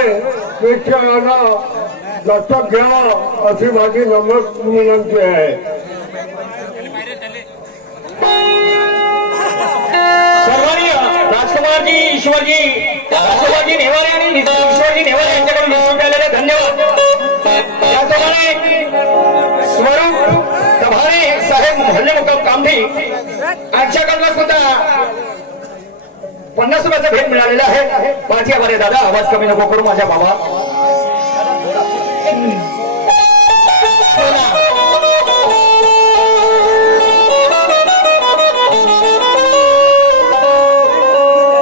आहे त्याला दत्तक घ्या अशी माझी नम्र विनंती आहे. सर्वांनी राजकुमारजी ईश्वरजी नेवारे आणि ईश्वरजी नेवारे यांच्याकडून निवडून आलेले धन्यवाद. त्याचप्रमाणे स्वरूप दभारे साहेब हल्ले मुक्काम कामठी यांच्याकडनं सुद्धा 50 रुपयाचा भेट मिळालेला आहे. पाठी आभार दादा. आवाज कमी नको करू माझ्या बाबा.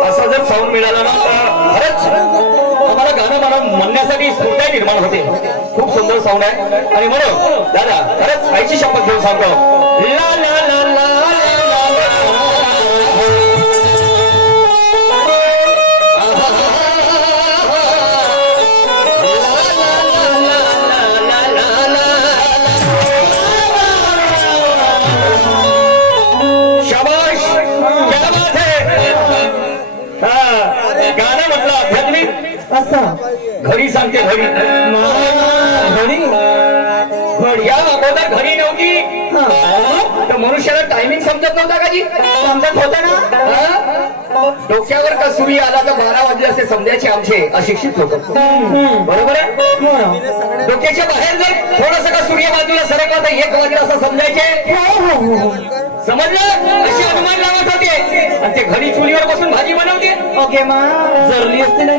असा जर साऊंड मिळाला ना तर खरंच आम्हाला गाणं म्हणण्यासाठी स्फूर्ती निर्माण होते. खूप सुंदर साऊंड आहे. आणि म्हणून दादा खरंच आईची शपथ घेऊन सांगतो ला ला ला ला घडी सांगते घडी घडी या अगोदर घडी नव्हती तर मनुष्याला टायमिंग समजत नव्हता का जी? समजत होता ना. डोक्यावर का सूर्य आला तर 12 वाजले असे समजायचे आमचे अशिक्षित लोक. बरोबर आहे. डोक्याच्या बाहेर जर थोडस का सूर्य बाजूला सरकला तर 1 वाजले असं समजायचे. समजलं. अशी अनुमान लावत होते. आणि ते घडी चुलीवर बसून भाजी बनवते. ओके मा जरली असते नाही.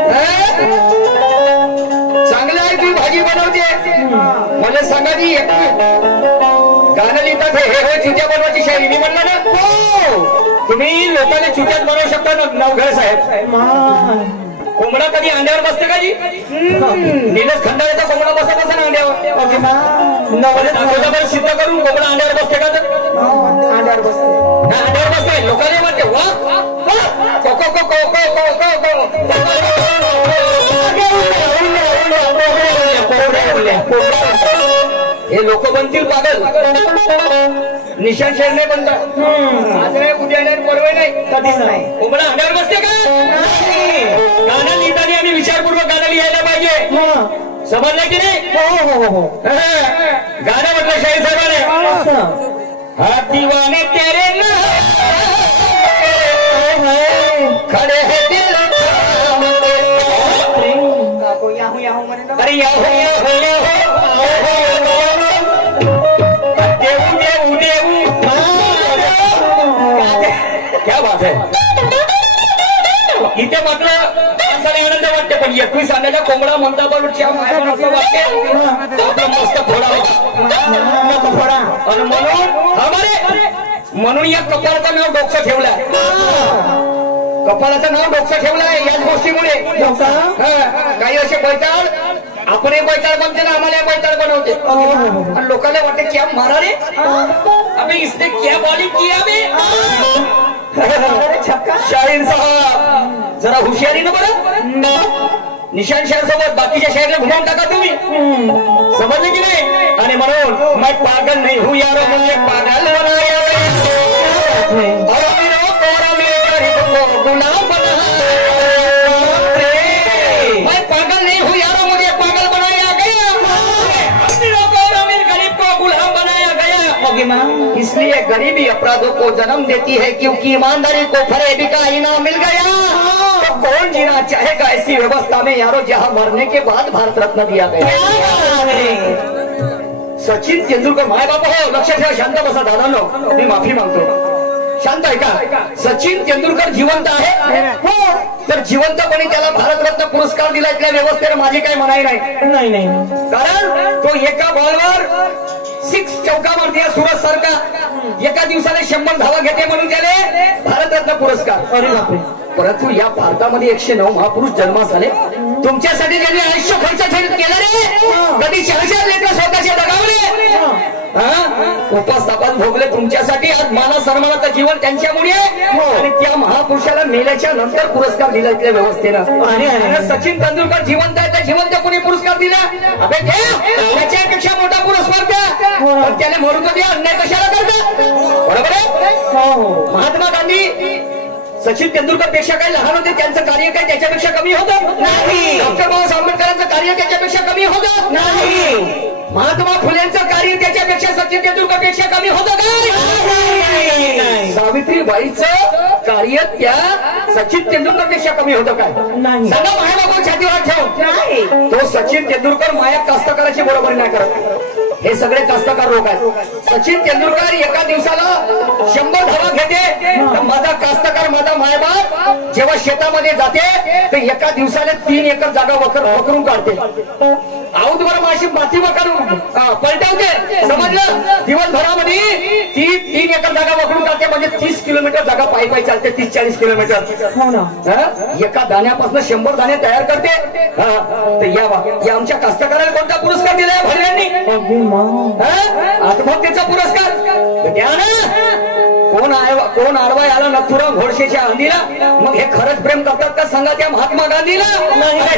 चांगलं आहे तू भाजी बनवते. मला सांगा जी गाणं लिहितात हे चुत्या बनवायची शायरी. मी म्हणलं ना हो तुम्ही लोकांना चुत्यात बनवू शकता नवघर साहेब. कोंबडा कधी अंड्यावर बसते का जी? निलेश खंडाळ्याचा कोंबडा बसत असा ना अंड्यावर. सिद्ध करून कोंबडा अंड्यावर बसते का? अंड्यावर बसते. अंड्यावर बसते. लोकांना म्हणते वा हे लोक बनतील पागल. निशांत शेर नाही बनतात. आज नाही उद्या नाही परवा नाही कधीच नाही. कोंबडा अंड्यावर बसते का? गाणं लिहिताना आम्ही विचारपूर्वक गाणं लिहायला पाहिजे. समजलं की नाही? गाणं म्हटलं शाहीर साहेबाने हा दिवाने तेरे खडे हे दिल अरे याहू याहू देऊ देऊ देऊ. क्या बात है. इथे मात्र माणसाला आनंद वाटते पण 21 आण्याचा कोंबडा म्हणता पण असं वाटते आपला मस्त फोडा फोडा. आणि म्हणून या कपाळाचं नाव डोकं ठेवलंय. कपाळाचं नाव डोकं ठेवलंय याच गोष्टीमुळे. काही असे बैताळ आपणही बैताळ बनते ना आम्हाला बैताळ बनवते. आणि लोकांना वाटते क्या मारा रे अबे इसने क्या बॉलिंग किया बे. शाहीर साहेब जरा हुशारी ना बरं. निशांत शहर सोबत बाकीच्या शहरला घुमावून टाका तुम्ही. समजले की नाही? आणि म्हणून मैं पागल नहीं हूँ यारो मुझे पागल बनाया और गुलाम बनाया. मैं पागल नहीं हूँ यारो मुझे पागल बनाया गया. अमीर गरीब को गुलाम बनाया गया. इसलिए गरीबी अपराधों को जन्म देती है क्योंकि ईमानदारी को फरेबी का इनाम मिल गया. तो कौन जीना चाहेगा ऐसी व्यवस्था में यारो जहां मरने के बाद भारत रत्न दिया गया. सचिन तेंडुलकर माय बाप हो लक्ष ठेवा. शांत बसा दादांनो. मी माफी मागतो. शांत आहे का? सचिन तेंडुलकर जिवंत आहे हो. तर जिवंतपणे त्याला भारतरत्न पुरस्कार दिला. इथल्या व्यवस्थेवर माझी काही मनाई नाही. कारण तो एका बॉलवर 6 चौका मारते. सुरज सारखा एका दिवसाला 100 धावा घेते म्हणून त्याने भारतरत्न पुरस्कार. परंतु या भारतामध्ये 109 महापुरुष जन्मास आले. तुमच्यासाठी ज्यांनी आयुष्य खर्च केलं रे. कधी 400 लेकर स्वतःचे दगावले. उपास तापास भोगले तुमच्यासाठी. आज माना सन्मानाचं जीवन त्यांच्यामुळे. आणि त्या महापुरुषाला मेल्याच्या नंतर पुरस्कार दिला इथल्या व्यवस्थेनं. आणि सचिन तेंडुलकर जिवंत आहे तर जिवंत कोणी पुरस्कार दिला. अबे त्याच्यापेक्षा मोठा पुरस्कार द्या. पण त्याने मरून द्या. अन्याय कशाला करता. बरोबर आहे. महात्मा गांधी सचिन तेंडुलकर पेक्षा काही लहान होते, त्यांचं कार्य काय त्याच्यापेक्षा कमी होतं नाही. डॉक्टर बाबासाहेब आंबेडकरांचं कार्य त्याच्यापेक्षा कमी होतं नाही. महात्मा फुलेंचं कार्य त्याच्यापेक्षा सचिन तेंडुलकर पेक्षा कमी होतं काय? सावित्रीबाईचं कार्य त्या सचिन तेंडुलकर पेक्षा कमी होतं काय? सांगा मायाबाबा छातीवर ठेवून नाही. तो सचिन तेंडुलकर माया कास्तकाराची बरोबरी नाही करत. हे सगळे कास्तकार लोक आहेत. सचिन तेंडुलकर एका दिवसाला 100 धावा घेते. माझा कास्तकार माझा मायबाप जेव्हा शेतामध्ये जाते तर एका दिवसाला 3 एकर जागा वखरून काढते. आऊतवर माती वखरून पलटवते. समजलं? दिवसभरामध्ये ती 3 एकर जागा वखरून काढते. म्हणजे 30 किलोमीटर जागा पायी चालते. 30-40 किलोमीटर. एका दाण्यापासून 100 दाणे तयार करते. तर या आमच्या कास्तकाराला कोणता पुरस्कार दिलाय भरल्यांनी? आत्महत्येचा पुरस्कार द्या ना. कोण आडवा आला नथुराम घोडशेच्या हंडीला? मग हे खरंच प्रेम करतात का सांगा त्या महात्मा गांधीला?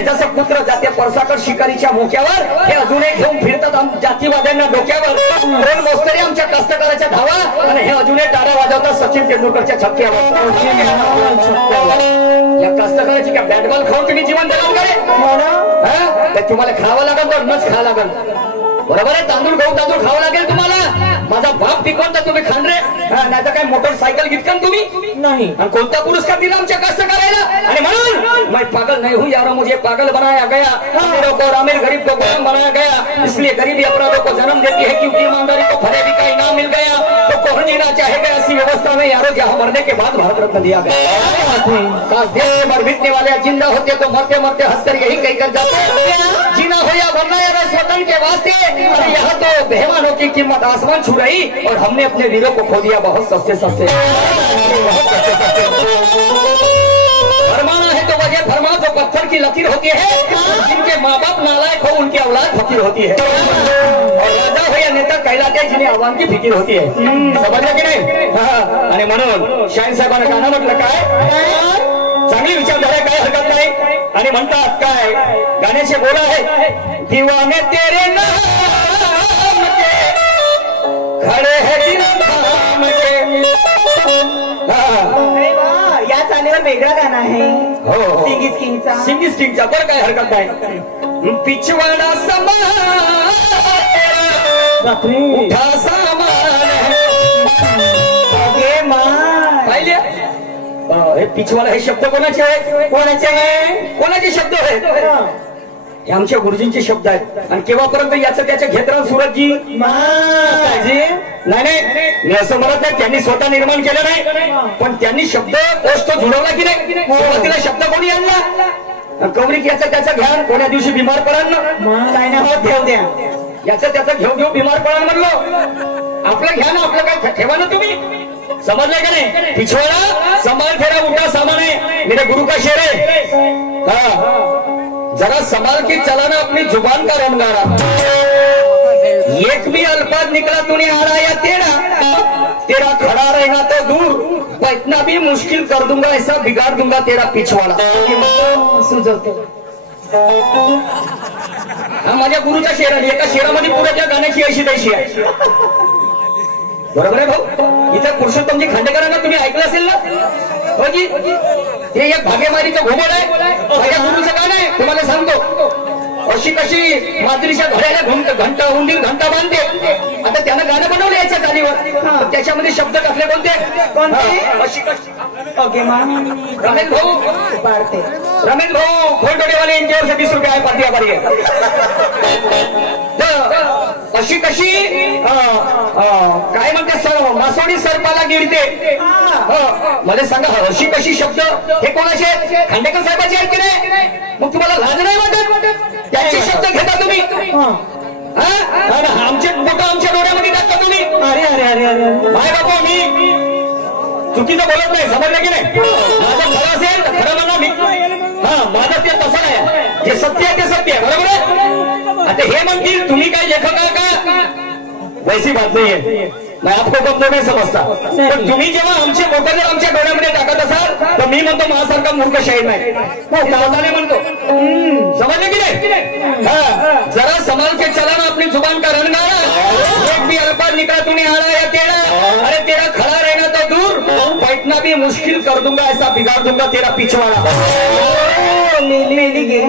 जसं पुत्र जाते परसाकर शिकारीच्या मोक्यावर, हे अजूनही घेऊन फिरतात जातीवाद्यांना डोक्यावर. प्रेम मोस्तरी आमच्या कास्तकाराच्या धावा आणि हे अजूनही टाळ्या वाजवतात सचिन तेंडुलकरच्या छक्क्यावर. या कास्तकाराची काय बॅट बॉल खाऊन तुम्ही जीवन द्याल का? तुम्हाला खावं लागेल तर नच खावं लागेल. बरोबर आहे. तांदूळ तांदूळ खावं लागेल तुम्हाला. माझा बाप पिकवता तुम्ही खांडरे, नाही तर काय मोटरसायकल घेतका तुम्ही नाही. आणि कोणता पुरस्कार दिला आमच्या कास्तकाराला? आणि म्हणून मैं पागल नहीं हूँ यारो, मुझे पागल बनाया गया. अमीरों को अमीर, गरीब को गुलाम बनाया गया. इसलिए गरीबी अपराधों को जन्म देती है, क्योंकि ईमानदारी को फरेबी का इनाम मिल गया. तो कौन जीना चाहेगा ऐसी व्यवस्था में यारो जहाँ मरने के बाद भारत रत्न दिया गया. देश मर मिटने वाले जिंदा होते तो मरते मरते हंसकर यही कहकर जाते, जीना हो या मरना यारो स्वतंत्र के वास्ते. यहाँ तो बेईमानों की कीमत आसमान छू रही और हमने अपने वीरों को खो दिया बहुत सस्ते सस्ते. फरमाना है तो वजह फरमा जो पत्थर की लकीर होती है. जिनके माँ बाप नालायक हो उनकी औलाद फकीर होती है. और राजा हो या नेता कहलाते जिन्हें आवाम की फिकीर होती है. समजलं की नाही? आणि म्हणून शाहीर साहेबांना गाणं म्हटलं काय? चांगली विचारधारा, काय हरकत नाही. आणि म्हणतात काय गाण्याचे बोल आहे, दीवाने तेरे नाम के खडे है दिल थाम के. या चालीवर वेगळा गाणं आहे. हो, सिंगीज किंगचा. बरं काय हरकत नाही. पिछवाडा समान उठा सामान पाहिले. हे पिछवाडा हे शब्द कोणाचे आहे? कोणाचे शब्द आहेत? हे आमच्या गुरुजींचे शब्द आहेत. आणि केव्हापर्यंत याचं त्याच्या घेतरान सुरतजी नाही. मी असं म्हणत नाही त्यांनी स्वतः निर्माण केलं नाही, पण त्यांनी शब्द पोस्ट जुळवला की नाही? सुरुवातीला शब्द कोणी आणला? कौरिक याचं त्याचं घ्या, कोण्या दिवशी बिमार पडाल ना ठेव द्या, याचं त्याचं घेऊ बिमार पडाल म्हणलो. आपलं घ्या ना, आपलं काय ठेवा ना तुम्ही. समझ का नहीं? पिछवाड़ा संभाल फेरा उठा सामान है, मेरे गुरु का शेर है. जरा संभाल के चलाना अपनी जुबान का रमगारा. एक भी अल्फाज निकला तूने आड़ा या तेरा खड़ा रहना तो दूर, बैठना भी मुश्किल कर दूंगा, ऐसा बिगाड़ दूंगा तेरा पिछवाड़ा. हा माझ्या गुरुचा शेर आहे. एका शेरामध्ये पुढे त्या गाण्याची अशी तशी आहे. बरोबर आहे भाऊ? इथं पुरुषोत्तमजी खांडेकरांना तुम्ही ऐकलं असेल ना? हो जी. ते एक भागेमारीचं घोबड आहे. माझ्या गुरुचं गाणं आहे, तुम्हाला सांगतो. अशी कशी माद्रीच्या घड्याला घंटा उंदीर घंटा बांधते. आता त्यानं गाणं बनवलं याच्या चालीवर, त्याच्यामध्ये शब्द टाकले कोणते? अशी कशी. रमेश भाऊ खोलटोडेवाले यांच्या वर्ष 20 रुपये आहे पाठी आभारी आहे. अशी कशी काय म्हणते सर मासोडी सर्पाला गिळते. मला सांगा अशी कशी शब्द हे कोणाचे? खांडेकर साहेबांचे आहेत की नाही? मग तुम्हाला लाज नाही वाटत? त्याचे शब्द घेता तुम्ही. आमचे बोट आमच्या डोळ्यामध्ये टाकता तुम्ही. अरे माय बाबा मी चुकीचं बोलत नाही, समजलं की नाही? माझं खरं असेल तर खरं म्हणा मी. माझं ते तसं आहे, जे सत्य आहे ते सत्य आहे. बरोबर आहे? आता हे म्हणतील तुम्ही काय लेखक आहे का? वैसी बात नाही आहे. मैं आपको कमजोर नहीं समजता, पण तुम्ही जेव्हा आमचे बोटं जर आमच्या डोळ्यामध्ये टाकत असाल तर मी म्हणतो माझ्यासारखा मूर्ख शाहीर नाही. म्हणतो. समजले की नाही? जरा संभाल के चलाना अपनी जुबान का रंगारा. एक भी अल्फाज निकला तूने आड़ा या तेरा, अरे तेरा खड़ा रहना तो दूर, बैठना भी मुश्किल कर दूंगा, ऐसा बिगाड़ दूंगा तेरा पिछवाड़ा। मेली के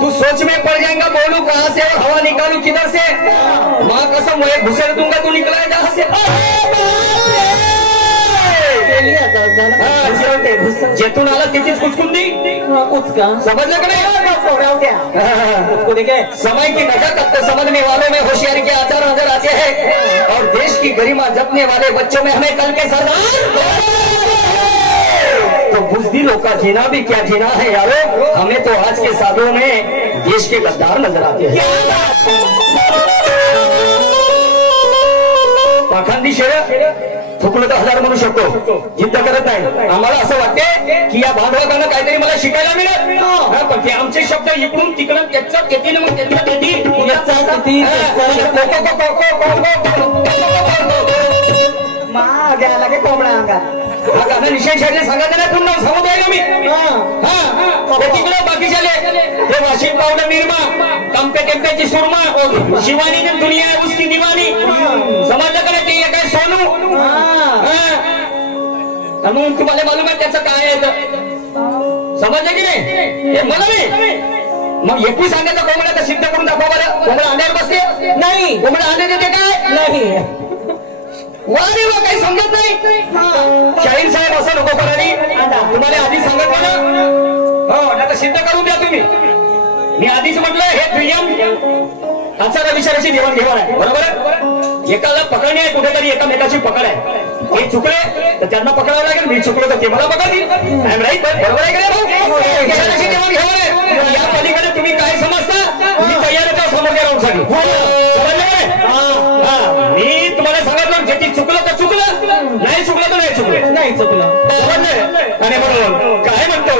तू सोच में पड़ जाएगा, बोलू कहां से और हवा निकालू किधर से। माँ कसम मैं घुसेड़ दूंगा, तू निकला है जहां से। जेतून आला तिथेच कुचकून दी, समझलं का नहीं? समय की नजाकत को समझने वालों में होशियारी के आचार नजर आते हैं, और देश की गरिमा जपने वाले बच्चों में हमें कल के सरदार। तो बुजदिलों का जीना भी क्या जीना है यारो, हमें तो आज के साधुओं में देश के गद्दार नजर आते हैं। पाखंडी शेर चुकलं तर 1000 म्हणू शकतो, जिद्द करत नाही। आम्हाला असं वाटते की या भांडवलानं काहीतरी मला शिकायला मिळेल, पण ते आमचे शब्द इकडून तिकडून त्याच्यात येतील, मग त्याच्यात येतील। गेला की कोंबडा अंगात हा गाणं निषेध शाळेला सांगायचं नाही, पुन्हा सांगू राहिलो मी। तिकडं बाकीच्याले हे वाशिक पावडर निरमा, कांपे टेंप्याची सुरमा, शिवानी दुनिया है उसकी दिवानी, समजलं का नाही? ते काय सोनू, मग तुम्हाला मालूम आहे त्याचं काय आहे, समजलं की नाही? हे मला नाही मग 21 अंड्याचा कोंबड्याचा सिद्ध करून दाखवा बरं। कोंबडा अंड्यावर बसते नाही, कोंबडा अंडे देते काय नाही। वा रे वा, काही समजत नाही। शाहीर साहेब असं नको करावी, तुम्हाला आधी सांगितलं ना, हो आता सिद्ध करून द्या तुम्ही। मी आधीच म्हटलं हे प्रियम आचार विचाराची देवाणघेवाण आहे, बरोबर? एकाला पकडणे आहे, कुठेतरी एकामेकाची पकड आहे। हे चुकले तर त्यांना पकडावं लागेल, मी चुकलो तर ते मला पकडतील, राईट? बरोबर आहे का नाही? विचाराची देवाणघेवाण आहे। या पलीकडे तुम्ही काय समजता, मी तयार आहे समोर राहून साठी, मी तुम्हाला सांगितलं जे चुकलं तर चुकलं, नाही चुकलं तर नाही चुकलं, नाही चुकलं, समजलं? आणि म्हणून काय म्हणतो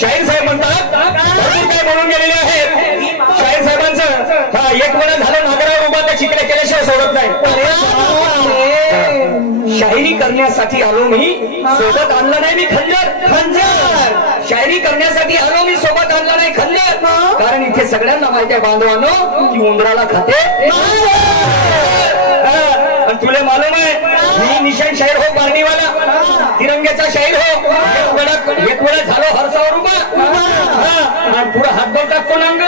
शाहीर साहेब म्हणतात, काय म्हणून गेलेले आहेत शाहीर साहेबांचं, एक वेळा झालं नागरावर उभा तर चिकडे केल्याशिवाय सोडत नाही। शायरी करण्यासाठी आलो मी, सोबत आणलं नाही मी खंजर। शायरी करण्यासाठी आलो मी, सोबत आणलं नाही खंजर, कारण इथे सगळ्यांना माहिती आहे बांधवांनो की उंदराला खाते। आणि तुला मालूम आहे मी निशान शाहीर हो, बारणीवाला तिरंग्याचा शाहीर हो। एक वेळा झालो हरसावर उभा, आणि पुरा हातभर टाकतो नांग,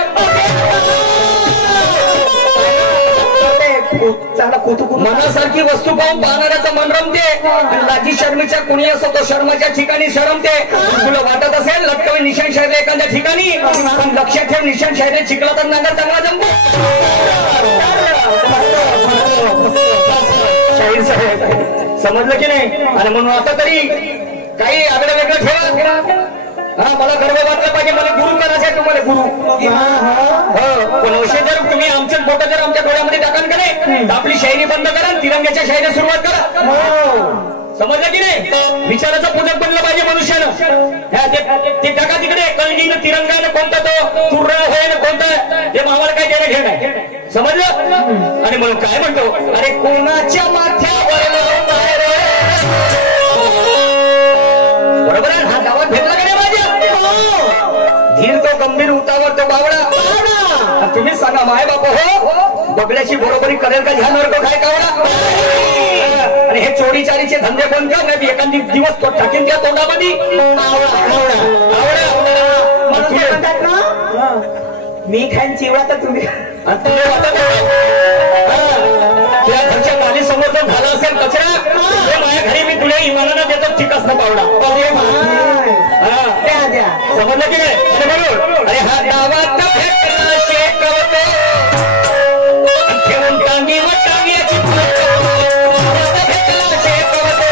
मनासारखी वस्तू पाहून पाहणाऱ्याचं मन रमते, आणि लाजी शर्मीच्या कुणी असो तो शर्माच्या ठिकाणी शरमते। तुला वाटत असेल लटकवी निशाण शाहीर एखाद्या ठिकाणी, पण लक्षात ठेव निशाण शाहीर चिकला तर नांगर चांगला जमतो। शाहीर साहेब समजलं की नाही? आणि म्हणून आता तरी काही आगळं वेगळं ठेवा। हा मला गर्व वाटलं पाहिजे, मला गुरु करायचं आहे तुम्हाला, गुरु। पण अवश्य जर तुम्ही आमचं बोट जर आमच्या डोळ्यामध्ये टाकाल का नाही, तर आपली शायरी बंद करा, तिरंग्याच्या शायरी सुरुवात करा, समजलं की नाही? विचाराचं पूजक बनलं पाहिजे मनुष्यानं। ते टाका तिकडे, कलगीनं तिरंगानं कोणता तो तुर्रा होय ना कोणता, ते आम्हाला काय देणं घेणं आहे, समजलं? आणि म्हणून काय म्हणतो, अरे कोणाच्या माथ्यावर बरोबर आहे, हा गावात भेटला का नाही माझ्या? धीर तो गंभीर उतावर तो बावडा, तुम्हीच सांगा माय बापा हो, बगड्याची बरोबरी करेल का ध्यानावर तो काय कावडा? आणि हे चोरी चारीचे धंदे बंद कर, नाही एखादी दिवस तो टाकीन त्या तोंडामध्ये मी खाईन चिवडा तर तुम्ही, तुला वाटत तुझ्या घरच्या माली समोर जर झाला असेल कचरा, माझ्या घरी मी तुला इमानानं देतो, ठीक असतं पावडा, समजलं की नाही? अरे हा गावात भेटला शेकवतो, ठेवून टांगी व टांग्याची भेटला शेकवतो,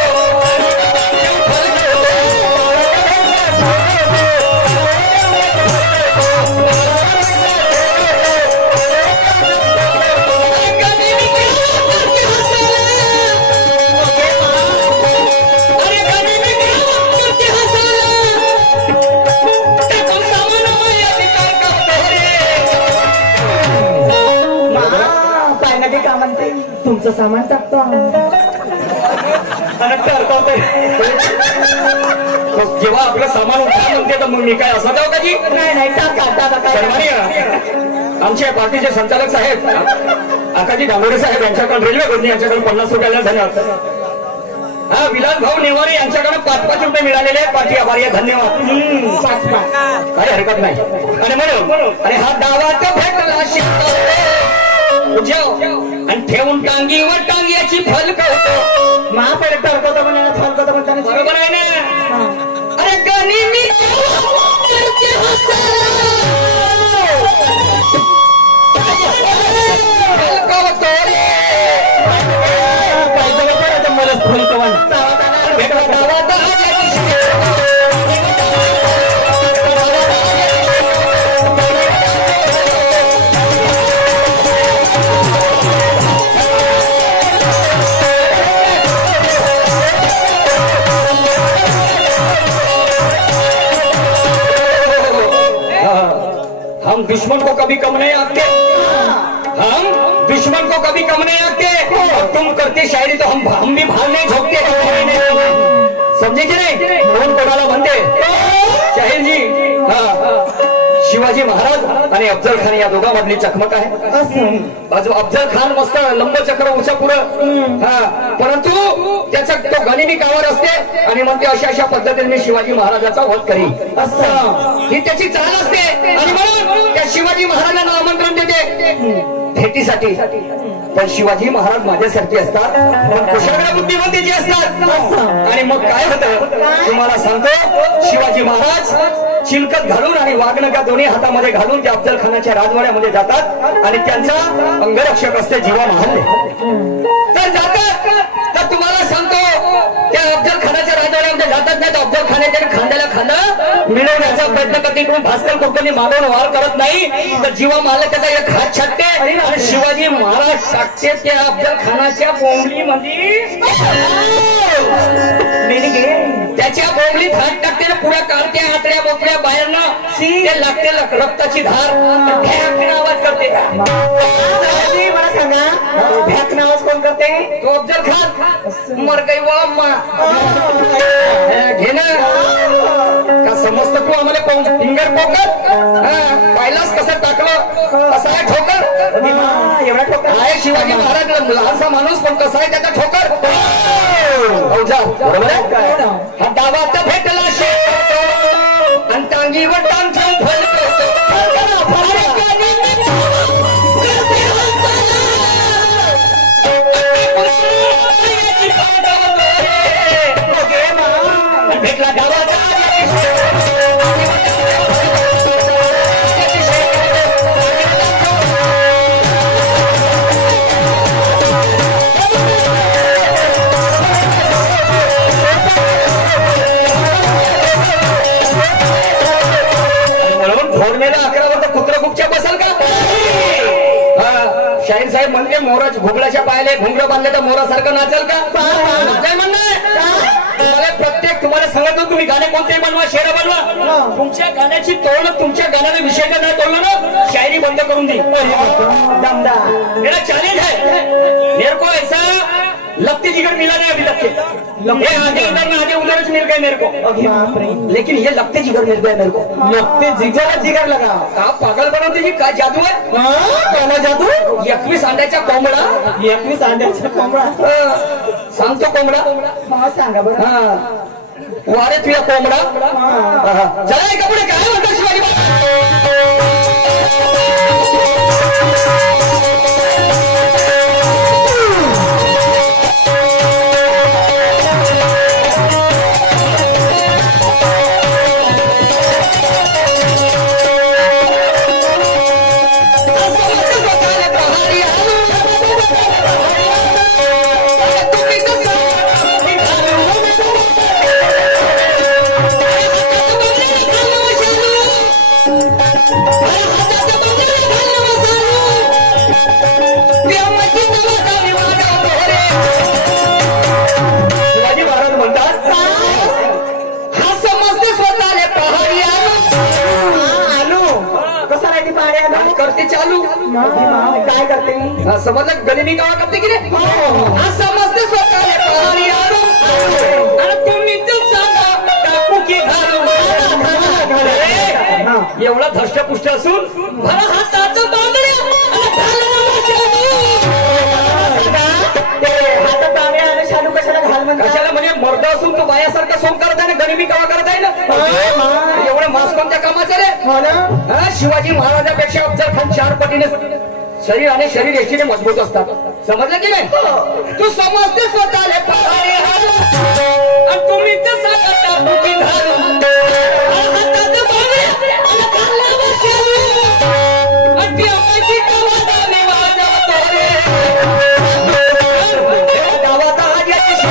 तुमचं सामान टाकतो, जेव्हा आपलं सामान उठा म्हणते तर मग मी काय असं जाऊ का जी? नाही आमचे पार्टीचे संचालक साहेब आकाजी डांगोरे साहेब यांच्याकडे रेल्वे बदली, यांच्याकडे 50 रुपयाला धन्यवाद। हा विलास भाऊ नेवारे यांच्याकडे 5-5 रुपये मिळालेले आहेत. पाठी आभारी आहे, धन्यवाद. काही हरकत नाही. आणि म्हणून आणि हा डावात भेटला आणि ठेवून टांगीवर टांग्याची फलक होतो महापर्यंत हरकत म्हणाला फलकत म्हणताना बरोबर आहे ना. अरे कणी मी हम दुश्मन को कभी कम नहीं आते, हम दुश्मन को कभी कम नहीं आते. तुम करते शायरी तो हम भी भाग नहीं झोंकते. समझे की नाही. म्हणून कोणाला म्हणते शाहीर जी. शिवाजी महाराज आणि अफजल खान या दोघांमधली चकमक आहे. बाजू अफजल खान मस्त लंबचक्र उंच पुढं, परंतु त्याचा तो गनिमी कावर असते आणि मग ते अशा पद्धतीने मी शिवाजी महाराजाचा वध करीन असं ही त्याची चाल असते. आणि म्हणून त्या शिवाजी महाराजांना आमंत्रण देते भेटीसाठी. पण शिवाजी महाराज माझ्यासारखे असतात, पण कुशाग्र बुद्धिमत्तेचे असतात. आणि मग काय होतं तुम्हाला सांगतो. शिवाजी महाराज चिलकत घालून आणि वाघनका दोन्ही हातामध्ये घालून त्या अफजल खानाच्या राजवाड्यामध्ये जातात आणि त्यांचा अंगरक्षक असते जीवा महाल. तर जातात तर तुम्हाला सांगतो त्या अफजल खानाच्या राजवाड्यामध्ये जातात नाही तर अफजल खान त्याने खांद्याला खांदा मिळवण्याचा प्रयत्न करते. इकडून भास्कर कुलकर्णी मागून वार करत नाही तर जीवा महाल त्याचा एक हात छाटते आणि शिवाजी महाराज टाकते त्या अफजल खानाच्या बोंबलीमध्ये. त्याच्या बोंबलीत हात टाकते ना पुऱ्या काढते आतड्या मोकळ्या बाहेरनं ते लागते रक्ताची धार भ्याकन आवाज करते. मला सांगा भ्याकन आवाज कोण करते. तो अफजल खान मर गई वा अम्मा घे ना का समजत तू आम्हाला फिंगर पोकर पाहिलास कसं टाकलं कसा आहे ठोकर. एवढा ठोकर आहे शिवाजी महाराज लहानसा माणूस पण कसा आहे त्याचा ठोकर. बरोबर आहे. हा डावा तर भेटला शेत आणि टांगीवर टांग ठेवून फल भेटला डावा शाहीर साहेब म्हणते मोराच्या घोगळ्याच्या पायाला घुंगरं बांधले तर मोरासारखं नाचेल का. काय म्हणणं प्रत्येक तुम्हाला सांगतो तुम्ही गाणे कोणतेही बनवा शेर बनवा तुमच्या गाण्याची तोड तुमच्या गाण्याने विषय नाही तोडला ना शायरी बंद करून दी. मेरा चैलेंज है मेरे को ऐसा लगती जिगर मिला नहीं अभी तक के. आगे उधर में आगे उधर मिल गए मेरे को लेकिन ये लगते जिगर मिल गए मेरे को. लगते जिगर लगा का पागल बनवते जी काय जादू आहे. जादू 21 अंड्याचा कोंबडा 21 अंड्याचा कोंबडा सांगतो कोंबडा सांगा बरं. वारे तुझ्या कोंबडा चला एका पुढे काय म्हणतो शिवाजी करते चालू काय करते समजलं गनिमी कावा करते की नाही. समजते स्वतःला पहाडी आलो आणि तुम्ही सांगा टाकू की घालू. एवढा धष्टपुष्ट असून मला हाताचं बांगड्या हातात बांगड्या आणि शालू कशाला घाल म्हणतात. कशाला म्हणजे तू बायासारखा सोंग करत आहे ना गनिमी कवा करत आहे ना एवढं मास कोणत्या कामाचं रे हा, शिवाजी महाराजापेक्षा अफजल खान 4 पटीने शरीर आणि शरीर एकीने मजबूत असतात समजलं की नाही तू समजते स्वतःला पहारे आणि तुम्ही ते सांगता बुकी घालून हातात बावळ्या आणि खाल्ल्यावर शेलू आणि ती अपाची गावात वाजवतो रे गावात आज्याची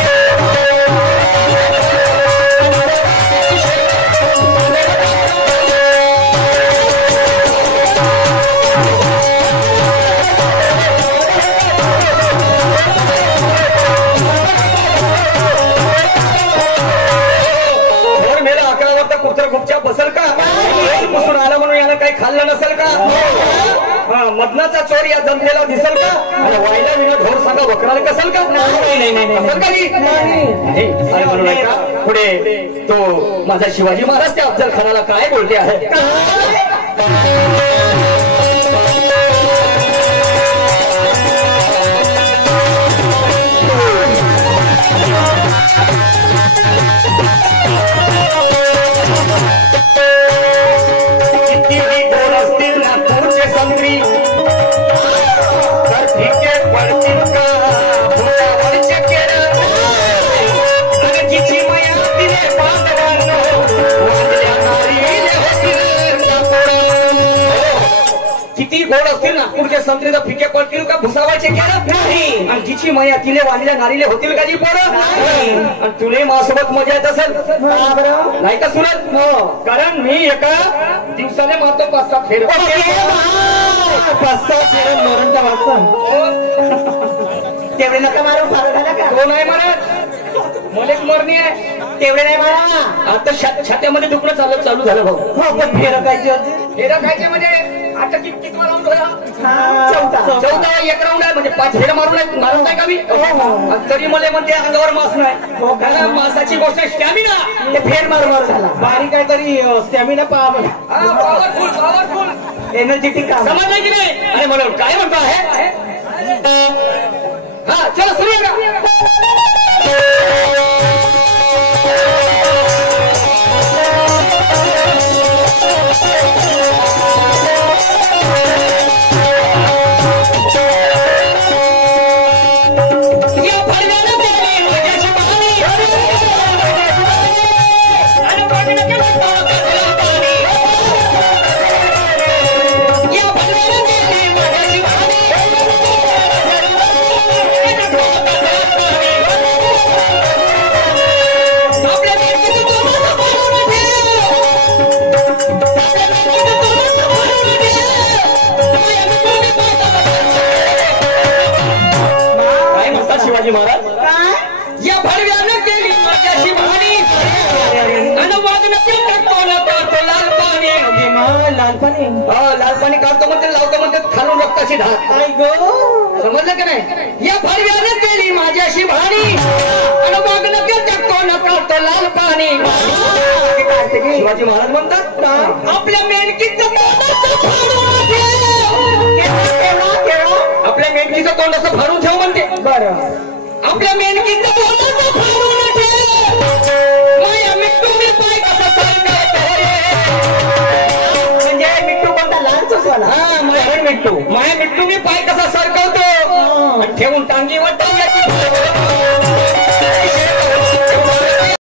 बसल का पुसून आला म्हणून याला काही खाल्लं नसेल का मदनाचा चोर या जमलेला दिसल का आणि वायला विना ढोर सांगा वकराला कसल का पुढे तो माझा शिवाजी महाराज त्या अफजल खानाला काय बोलते आहे किती गोड असतील नागपूरचे संत्री तर फिके पडतील का भुसावाचे केलं नाही आणि जिची मैया तिले वाढल्या नारीले होतील का जी पोरं आणि तुले माझ्यासोबत मजा येत असेल नाही का सुरत कारण मी एका दिवसाने मारतो 5-7 फेर 5-7 फेर मरणचा वाचन तेवढे नका मारू फार झाला का तो नाही मारत मलेच मरणी आहे तेवढे नाही मारा आता छात्यामध्ये दुखणं चालू झालं भाऊ पण फेर खायची होती फेर खायचे म्हणजे आता किती राऊंड होया 4 एक राऊंड आहे म्हणजे 5 फेर मारून नाही का मी तरी मला म्हणते अंगावर मास नाही मासाची गोष्ट स्टॅमिना ते फेर मारू झाला बारीक काय तरी स्टॅमिना पॉवरफुल एनर्जेटिक समजलं की नाही आणि म्हणून काय म्हणतो आहे हा चला सुरू का महाराज या भरव्यानं केली माझ्याशी भाणी आणि वाजनं टाकतो लाल पाणी लाल पाणी काढतो म्हणते लावतो म्हणते खालून रक्ताची धार समजलं की नाही या भरव्यानं केली माझ्याशी भाणी आणि वाजनं टाकतो काढतो लाल पाणी शिवाजी महाराज म्हणतात आपल्या मेणकीचं आपल्या मेणकीचं तोंड असं फाडून ठेव म्हणते बरं आपल्या मेणकीचं तोंड फाडून ठेव माया मिट्टू मी पाय कसा सरकवतो म्हणजे मिट्टू कोणता लहानच वाला हा माया मिट्टू मी पाय कसा सरकवतो ठेवून टांगीवर टांग्याची